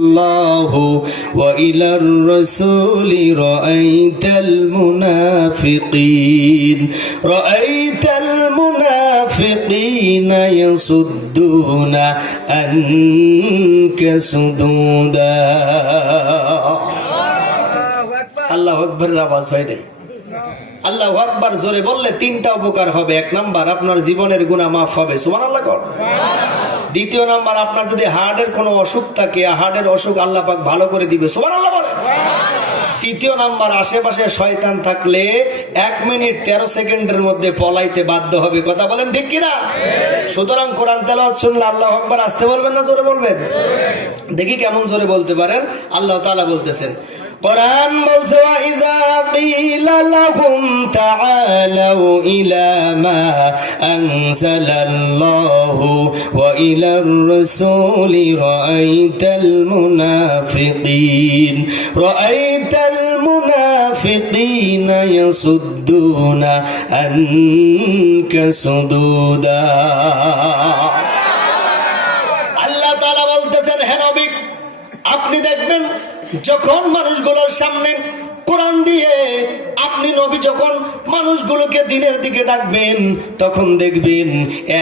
الله وإلى الرسول رأيت المنافقين رأيت المنافقين يصدون عنك صدودا আল্লাহ আকবরের আওয়াজ হয় নাই আল্লাহ আকবার জোরে বললে তিনটা উপকার হবে এক নাম্বার আপনার জীবনের গুণা মাফ হবে সুমান আল্লাহ কর দ্বিতীয় নাম্বার, আপনার যদি হার্টের কোনো অসুখ থাকে হার্টের অসুখ আল্লাহ পাক ভালো করে দিবে। সুমান আল্লাহ বলে তৃতীয় নাম্বার, আশেপাশে শয়তান থাকলে এক মিনিট তেরো সেকেন্ডের মধ্যে পলাইতে বাধ্য হবে। কথা বলেন ঠিক কিনা? সুতরাং কোরআন তেলাওয়াত শুনলে আল্লাহ আকবার আসতে বলবেন না জোরে বলবেন? দেখি কেমন জোরে বলতে পারেন। আল্লাহ তাআলা বলতেছেন, কোরআন বলছে ওয়াইদা কিলা লাহুম তাআলাউ ইলা মা আনজালাল্লাহু ওয়া ইলার রাসূলি রাআইতাল মুনাফিকিন রাআইতাল মুনাফিকিনা ইয়াসুদ্দুনা আনকা সুদুদা আল্লাহ তাআলা বলতেছেন, হে নবী, আপনি দেখবেন যখন মানুষগুলোর সামনে কোরআন দিয়ে আপনি নবী যখন মানুষগুলোকে দিনের দিকে ডাকবেন, তখন দেখবেন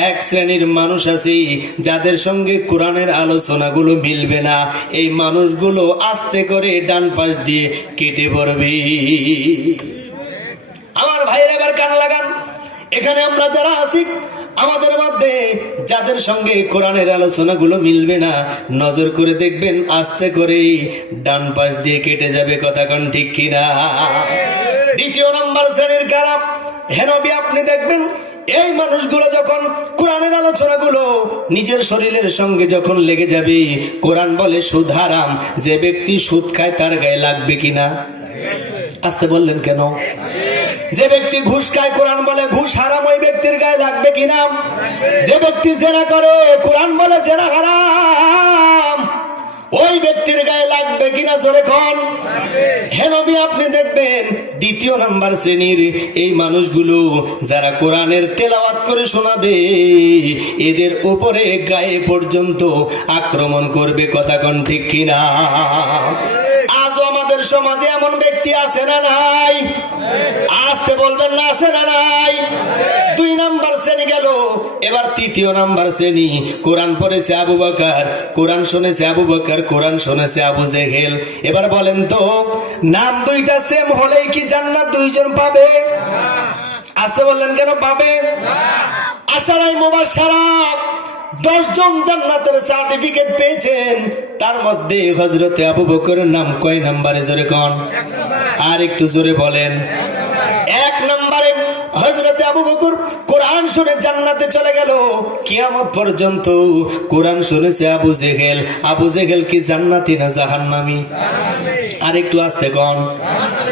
এক শ্রেণির মানুষ আছে যাদের সঙ্গে কোরআনের আলোচনাগুলো মিলবে না। এই মানুষগুলো আস্তে করে ডান পাশ দিয়ে কেটে পড়বে। আমার ভাইয়ের এবার কান লাগান। এখানে আমরা যারা আছি আমাদের মধ্যে যাদের সঙ্গে কোরআনের আলোচনাগুলো মিলবে না, নজর করে দেখবেন আস্তে করে ডান পাশ দিয়ে কেটে যাবে কথা কোন ঠিক কিনা। দ্বিতীয় নম্বর শ্রেণির খারাপ হেনবি আপনি দেখবেন এই মানুষগুলো যখন কোরআনের আলোচনাগুলো নিজের শরীরের সঙ্গে যখন লেগে যাবে, কোরআন বলে সুদ হারাম, যে ব্যক্তি সুদ খায় তার গায়ে লাগবে কিনা? আসতে বললেন কেন? যে ব্যক্তি ঘুষ খায়, কোরআন বলে, ঘুষ হারাম ওই ব্যক্তির গায়ে লাগবে কিনা যে ব্যক্তি জেনা করে, কোরআন বলে জেনা হারাম, ওই ব্যক্তির গায়ে লাগবে কিনা জোরে খন হেনবি আপনি দেখবেন দ্বিতীয় নাম্বার শ্রেণির এই মানুষগুলো যারা কোরআনের তেলাওয়াত করে শোনাবে, এদের উপরে গায়ে পর্যন্ত আক্রমণ করবে, কথা কোন ঠিক কিনা আমাদের সমাজে এমন ব্যক্তি আছে না নাই? আসতে বলবেন না, আছে না নাই? দুই নাম্বার শ্রেণি গেল, এবার তৃতীয় নাম্বার শ্রেণি। কোরআন পড়েছে আবু বকর, কোরআন শুনেছে আবু বকর, কোরআন শুনেছে আবু জেহেল। এবার বলেন তো, নাম দুইটা সেম হলেই কি জান্নাত দুইজন পাবে? আসতে বললেন কেন পাবে? আশারাই মোবার সারা দশ জন জান্নাতের সার্টিফিকেট পেয়েছেন। তার মধ্যে হজরতে আবু বকরের নাম কয় নাম্বারে? জোরে কন। আর একটু জোরে বলেন। এক নম্বরে হজরতে আবু বকর কোরআন শুনে জান্নাতে চলে গেল। কিয়ামত পর্যন্ত কোরআন শুনেছে আবু জেহেল। আবু জেহেল কি জান্নাতি না জাহান্নামি? আর একটু আসতে কন।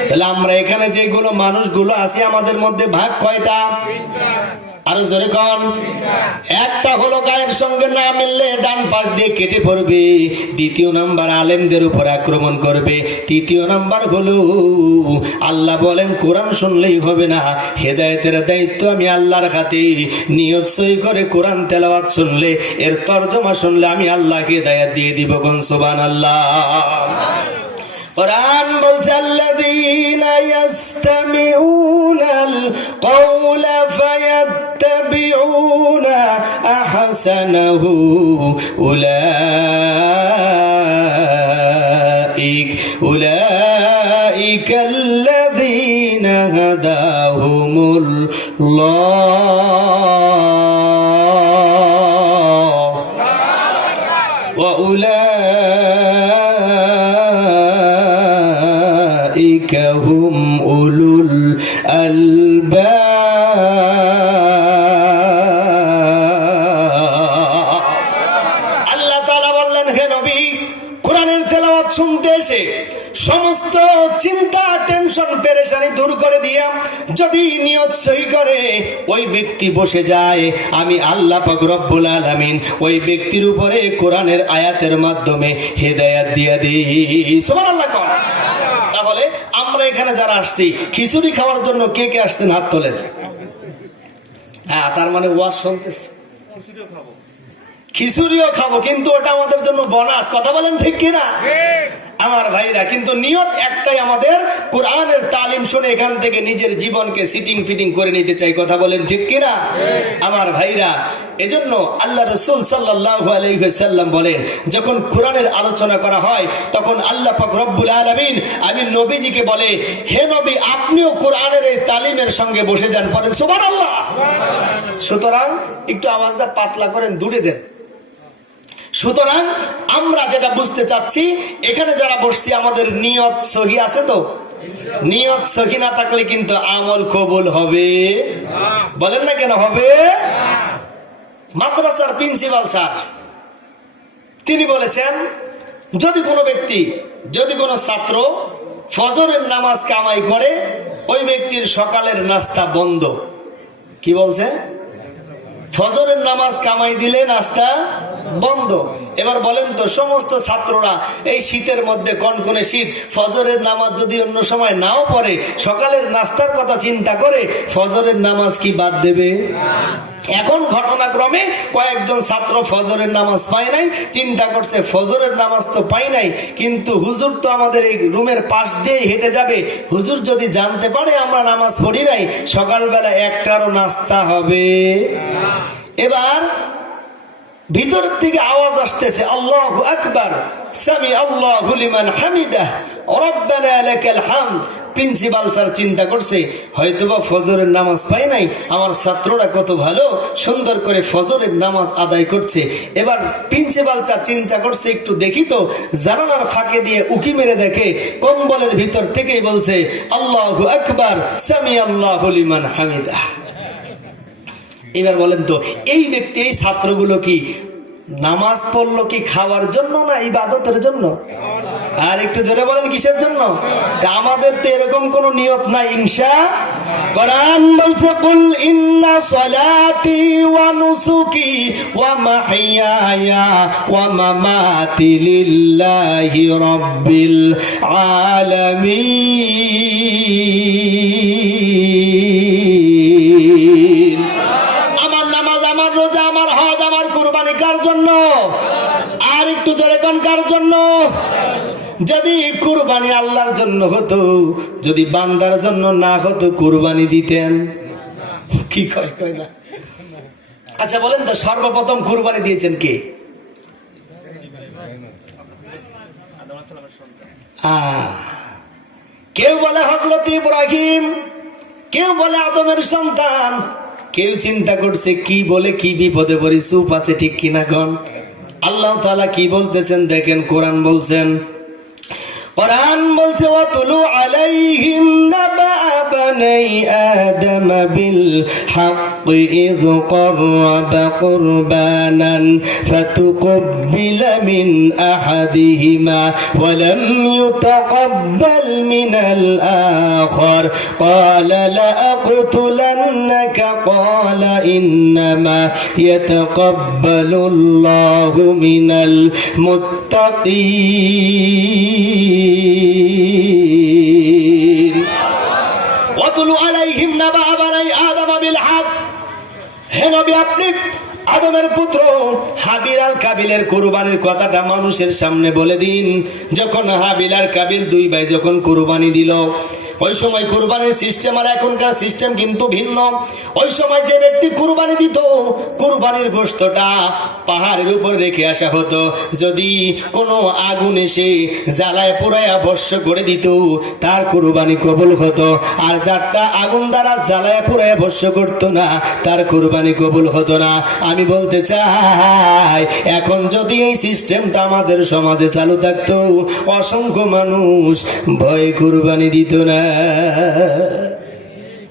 তাহলে আমরা এখানে যেগুলো মানুষগুলো আছি, আমাদের মধ্যে ভাগ কয়টা? আরও জোরে কন। একটা হলো গায়ের সঙ্গে না মিললে ডান পাশ দিয়ে কেটে পড়বে। দ্বিতীয় নাম্বার আলেমদের উপর আক্রমণ করবে। তৃতীয় নাম্বার হলো আল্লাহ বলেন কোরআন শুনলেই হবে না। হেদায়েতের দায়িত্ব আমি আল্লাহর হাতে। নিয়ত সই করে কোরআন তেলাওয়াত শুনলে এর তর্জমা শুনলে আমি আল্লাহকে হেদায়াত দিয়ে দিব কোন? সুবান আল্লাহ কোরআন বলছে القول فيتبعون أحسنه أولئك أولئك الذين هداهم الله. পেরেশানি দূর করে দিয়া যদি নিয়ত সই করে ওই ব্যক্তি বসে যায়। আমি আল্লাহ পাক রব্বুল আলামিন ওই ব্যক্তির উপরে কোরআনের আয়াতের মাধ্যমে হেদায়াত দিয়া দিই। সুবহানাল্লাহ কর তাহলে আমরা এখানে যারা আসছি খিচুড়ি খাওয়ার জন্য কে কে আসছেন? হাত তোলেন। হ্যাঁ তার মানে ওয়াজ শুনতেছে খিচুড়িও খাব। কিন্তু ওটা আমাদের জন্য বোনাস কথা বলেন ঠিক কিনা? আমার ভাইরা, কিন্তু নিয়ত একটাই আমাদের, কোরআনের তালিম শুনে এখান থেকে নিজের জীবনকে সিটিং ফিটিং করে নিতে চাই। কথা বলেন ঠিক কিনা? আমার ভাইরা, এজন্য আল্লাহ রসুল সাল্লাহ আলাইসাল্লাম বলেন, যখন কোরআনের আলোচনা করা হয়, তখন আল্লাহ পাক রব্বুল আলমিন, আমি নবীজিকে বলে, হে নবী, আপনিও কোরআনের এই তালিমের সঙ্গে বসে যান। পরে সুবান আল্লাহ সুতরাং একটু আওয়াজটা পাতলা করেন, দূরে দেন। সুতরাং আমরা যেটা বুঝতে চাচ্ছি, এখানে যারা বসছি, আমাদের নিয়ত সহি আছে তো? নিয়ত সহি না থাকলে কিন্তু আমল কবুল হবে। বলেন না কেন হবে? মাদ্রাসার প্রিন্সিপাল স্যার, তিনি বলেছেন, যদি কোনো ব্যক্তি, যদি কোনো ছাত্র ফজরের নামাজ কামাই করে, ওই ব্যক্তির সকালের নাস্তা বন্ধ। কি বলছে? ফজরের নামাজ কামাই দিলে নাস্তা বন্ধ। এবার বলেন তো, সমস্ত ছাত্ররা এই শীতের মধ্যে কনকনে শীত, ফজরের নামাজ যদি অন্য সময় নাও পড়ে, সকালের নাস্তার কথা চিন্তা করে, ফজরের নামাজ কি বাদ দেবে? এখন ঘটনাক্রমে কয়েকজন ছাত্র ফজরের নামাজ পায় নাই, চিন্তা করছে ফজরের নামাজ তো পাই নাই, কিন্তু হুজুর তো আমাদের এই রুমের পাশ দিয়ে হেঁটে যাবে। হুজুর যদি জানতে পারে আমরা নামাজ পড়ি নাই, সকালবেলা একটারও নাস্তা হবে। এবার ভিতর থেকে আওয়াজ আসতেছে, আল্লাহ আকবার, সামি আল্লাহ হামিদাহ, রব্বানা লাকাল হামদ প্রিন্সিপাল স্যার চিন্তা করছে, হয়তোবা ফজরের নামাজ পাই নাই, আমার ছাত্ররা কত ভালো, সুন্দর করে ফজরের নামাজ আদায় করছে। এবার প্রিন্সিপাল স্যার চিন্তা করছে, একটু দেখি তো। জানালার ফাঁকে দিয়ে উকি মেরে দেখে, কম্বলের ভিতর থেকেই বলছে, আল্লাহ আকবার সামি আল্লাহ হলিমান হামিদা। এবার বলেন তো, এই ব্যক্তি, এই ছাত্রগুলো কি নামাজ পড়ল কি খাওয়ার জন্য না ইবাদতের জন্য? আর একটু জোরে বলেন, কিসের জন্য? আমাদের তো এরকম কোন নিয়ত নাই ইনসা কোরআন বলছে সলাতি আমার রোজা, আমার হজ, আমার কুরবানি কার জন্য? আর একটু জোরে কার জন্য? যদি কুরবানি আল্লাহর জন্য হতো, যদি বান্দার জন্য না হতো, কুরবানি দিতেন। কি কয় কয় না? আচ্ছা বলেন তো, সর্বপ্রথম কুরবানি দিয়েছেন কে? কেউ বলে হজরত ইব্রাহিম, কেউ বলে আদমের সন্তান, কেউ চিন্তা করছে কি বলে, কি বিপদে পড়ি, চুপ আছে ঠিক কিনা কন? আল্লাহ তাআলা কি বলতেছেন? দেখেন, কোরআন বলছেন কোরআন বলছে ওয়াতুলু আলাইহিম নাবা বানাই আদম বিল الحق إذ قرب قربانا فتقبل من أحدهما ولم يتقبل من الآخر. قال لأقتلنك؟ قال إنما يتقبل الله من المتقين. নবী, আপনি আদমের পুত্র হাবিল আর কাবিলের কোরবানির কথাটা মানুষের সামনে বলে দিন। যখন হাবিল আর কাবিল দুই ভাই যখন কোরবানি দিল ওই সময় কুরবানির সিস্টেম আর এখনকার সিস্টেম কিন্তু ভিন্ন। ওই সময় যে ব্যক্তি কুরবানি দিত, কুরবানির গোস্তটা পাহাড়ের উপর রেখে আসা হতো। যদি কোনো আগুন এসে জ্বালায়, পোড়ায় ভস্য করে দিত, তার কুরবানি কবুল হতো। আর যারটা আগুন দ্বারা জ্বালায়, পোড়ায় ভস্য করতো না, তার কুরবানি কবুল হতো না। আমি বলতে চাই, এখন যদি এই সিস্টেমটা আমাদের সমাজে চালু থাকতো, অসংখ্য মানুষ ভয় কুরবানি দিত না।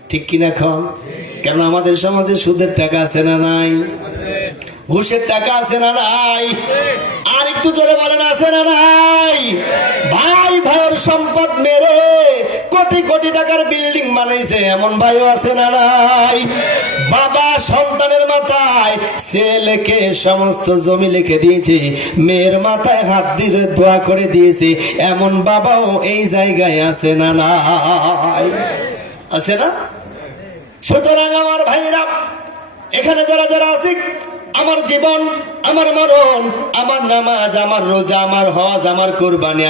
ঠিক কিনা খন? কেন আমাদের সমাজে সুদের টাকা আছে না নাই? ঘুষের টাকা আছে না নাই? আর একটু জোরে বলেন, আছে না নাই? ভাই, ভাইয়ের সম্পদ মেরে কোটি কোটি টাকার বিল্ডিং বানাইছে, এমন ভাইও আছে না নাই? বাবা সন্তানের মাথায় ছেলেকে সমস্ত জমি লিখে দিয়েছে, মেয়ের মাথায় হাত দিয়ে দোয়া করে দিয়েছে, এমন বাবাও এই জায়গায় আছে না নাই? আছে না? সুতরাং আমার ভাইরা এখানে যারা যারা আছে, আমার জীবন, আমার মরণ, আমার নামাজ, আমার রোজা, আমার হজ, আমার কোরবানি